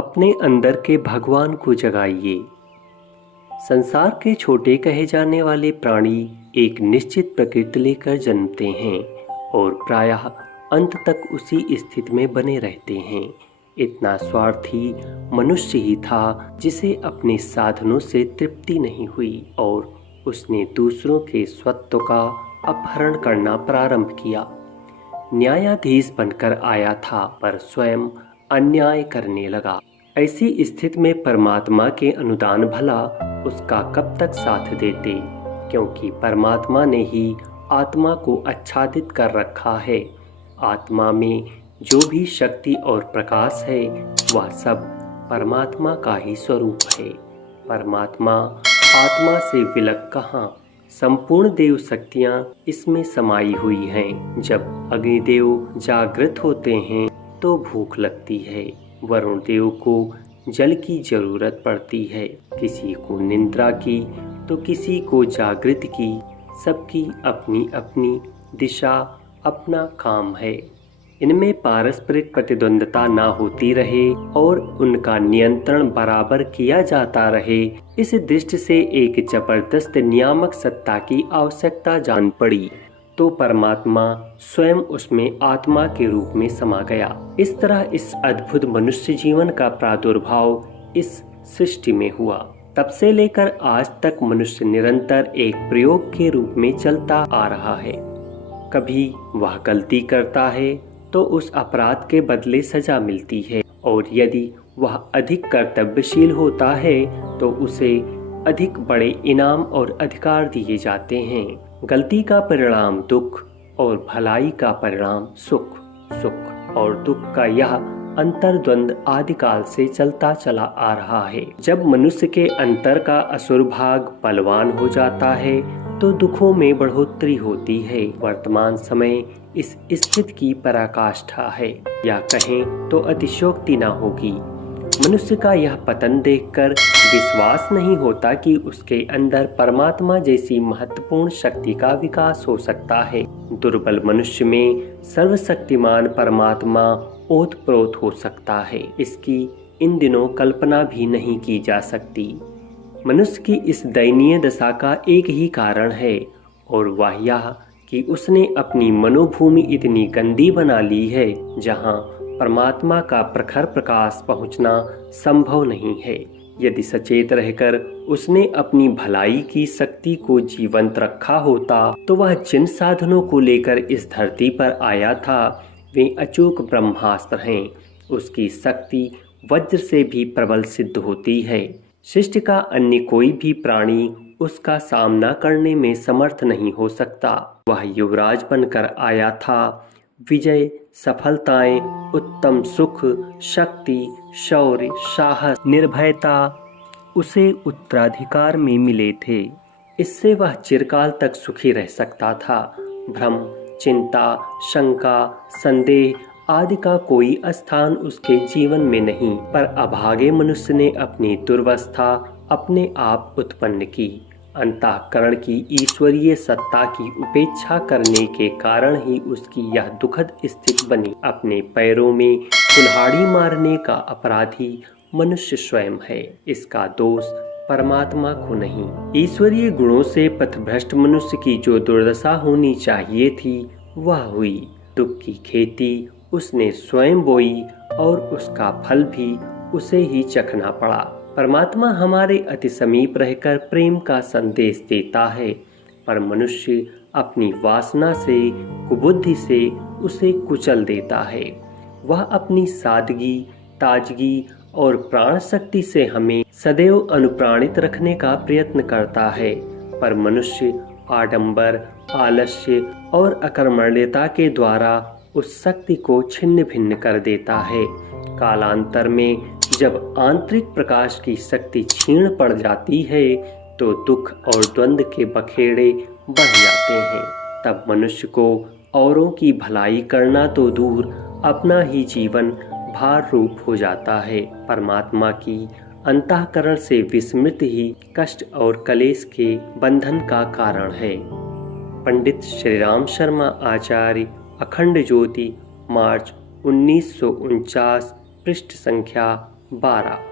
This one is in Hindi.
अपने अंदर के भगवान को जगाइए। संसार के छोटे कहे जाने वाले प्राणी एक निश्चित प्रकृति लेकर जन्मते हैं और प्रायः अंत तक उसी स्थिति में बने रहते हैं। इतना स्वार्थी मनुष्य ही था जिसे अपने साधनों से तृप्ति नहीं हुई और उसने दूसरों के स्वत्व का अपहरण करना प्रारंभ किया। न्यायाधीश बनकर आया था पर स्वयं अन्याय करने लगा। ऐसी स्थिति में परमात्मा के अनुदान भला उसका कब तक साथ देते, क्योंकि परमात्मा ने ही आत्मा को आच्छादित कर रखा है। आत्मा में जो भी शक्ति और प्रकाश है वह सब परमात्मा का ही स्वरूप है। परमात्मा आत्मा से विलग कहाँ, संपूर्ण देव शक्तियाँ इसमें समाई हुई हैं। जब अग्निदेव जागृत होते हैं तो भूख लगती है, वरुण देव को जल की जरूरत पड़ती है, किसी को निद्रा की तो किसी को जागृत की। सबकी अपनी अपनी दिशा, अपना काम है। इनमें पारस्परिक प्रतिद्वंदता ना होती रहे और उनका नियंत्रण बराबर किया जाता रहे, इस दृष्टि से एक जबरदस्त नियामक सत्ता की आवश्यकता जान पड़ी। तो परमात्मा स्वयं उसमें आत्मा के रूप में समा गया। इस तरह इस अद्भुत मनुष्य जीवन का प्रादुर्भाव इस सृष्टि में हुआ। तब से लेकर आज तक मनुष्य निरंतर एक प्रयोग के रूप में चलता आ रहा है। कभी वह गलती करता है तो उस अपराध के बदले सजा मिलती है, और यदि वह अधिक कर्तव्यशील होता है तो उसे अधिक बड़े इनाम और अधिकार दिए जाते हैं। गलती का परिणाम दुख और भलाई का परिणाम सुख। सुख और दुख का यह अंतर्द्वंद आदिकाल से चलता चला आ रहा है। जब मनुष्य के अंतर का असुर भाग बलवान हो जाता है तो दुखों में बढ़ोतरी होती है। वर्तमान समय इस स्थिति की पराकाष्ठा है, या कहें तो अतिशयोक्ति न होगी। मनुष्य का यह पतन देखकर विश्वास नहीं होता कि उसके अंदर परमात्मा जैसी महत्वपूर्ण शक्ति का विकास हो सकता है। दुर्बल मनुष्य में सर्वशक्तिमान परमात्मा ओतप्रोत हो सकता है, इसकी इन दिनों कल्पना भी नहीं की जा सकती। मनुष्य की इस दयनीय दशा का एक ही कारण है, और वह यह कि उसने अपनी मनोभूमि इतनी गंदी बना ली है जहाँ परमात्मा का प्रखर प्रकाश पहुँचना संभव नहीं है। यदि सचेत रहकर उसने अपनी भलाई की शक्ति को जीवंत रखा होता तो वह जिन साधनों को लेकर इस धरती पर आया था वे अचूक ब्रह्मास्त्र हैं। उसकी शक्ति वज्र से भी प्रबल सिद्ध होती है। सृष्टि का अन्य कोई भी प्राणी उसका सामना करने में समर्थ नहीं हो सकता। वह युवराज बनकर आया था। विजय, सफलताएं, उत्तम सुख, शक्ति, शौर्य, साहस, निर्भयता उसे उत्तराधिकार में मिले थे। इससे वह चिरकाल तक सुखी रह सकता था। भ्रम, चिंता, शंका, संदेह आदि का कोई स्थान उसके जीवन में नहीं। पर अभागे मनुष्य ने अपनी दुर्वस्था अपने आप उत्पन्न की। अंतःकरण की ईश्वरीय सत्ता की उपेक्षा करने के कारण ही उसकी यह दुखद स्थिति बनी। अपने पैरों में कुल्हाड़ी मारने का अपराधी मनुष्य स्वयं है। इसका दोष परमात्मा को नहीं। ईश्वरीय गुणों से पथभ्रष्ट मनुष्य की जो दुर्दशा होनी चाहिए थी वह हुई। दुख की खेती उसने स्वयं बोई और उसका फल भी उसे ही चखना पड़ा। परमात्मा हमारे अति समीप रहकर प्रेम का संदेश देता है, पर मनुष्य अपनी वासना से, कुबुद्धि से उसे कुचल देता है। वह अपनी सादगी, ताजगी और प्राण शक्ति से हमें सदैव अनुप्राणित रखने का प्रयत्न करता है, पर मनुष्य आडंबर, आलस्य और अकर्मण्यता के द्वारा उस शक्ति को छिन्न भिन्न कर देता है। कालांतर में जब आंतरिक प्रकाश की शक्ति क्षीण पड़ जाती है तो दुख और द्वंद्व के बखेड़े बढ़ जाते हैं। तब मनुष्य को औरों की भलाई करना तो दूर, अपना ही जीवन भार रूप हो जाता है। परमात्मा की अंतःकरण से विस्मृति ही कष्ट और कलेश के बंधन का कारण है। पंडित श्रीराम शर्मा आचार्य, अखंड ज्योति, मार्च 1949, पृष्ठ संख्या 12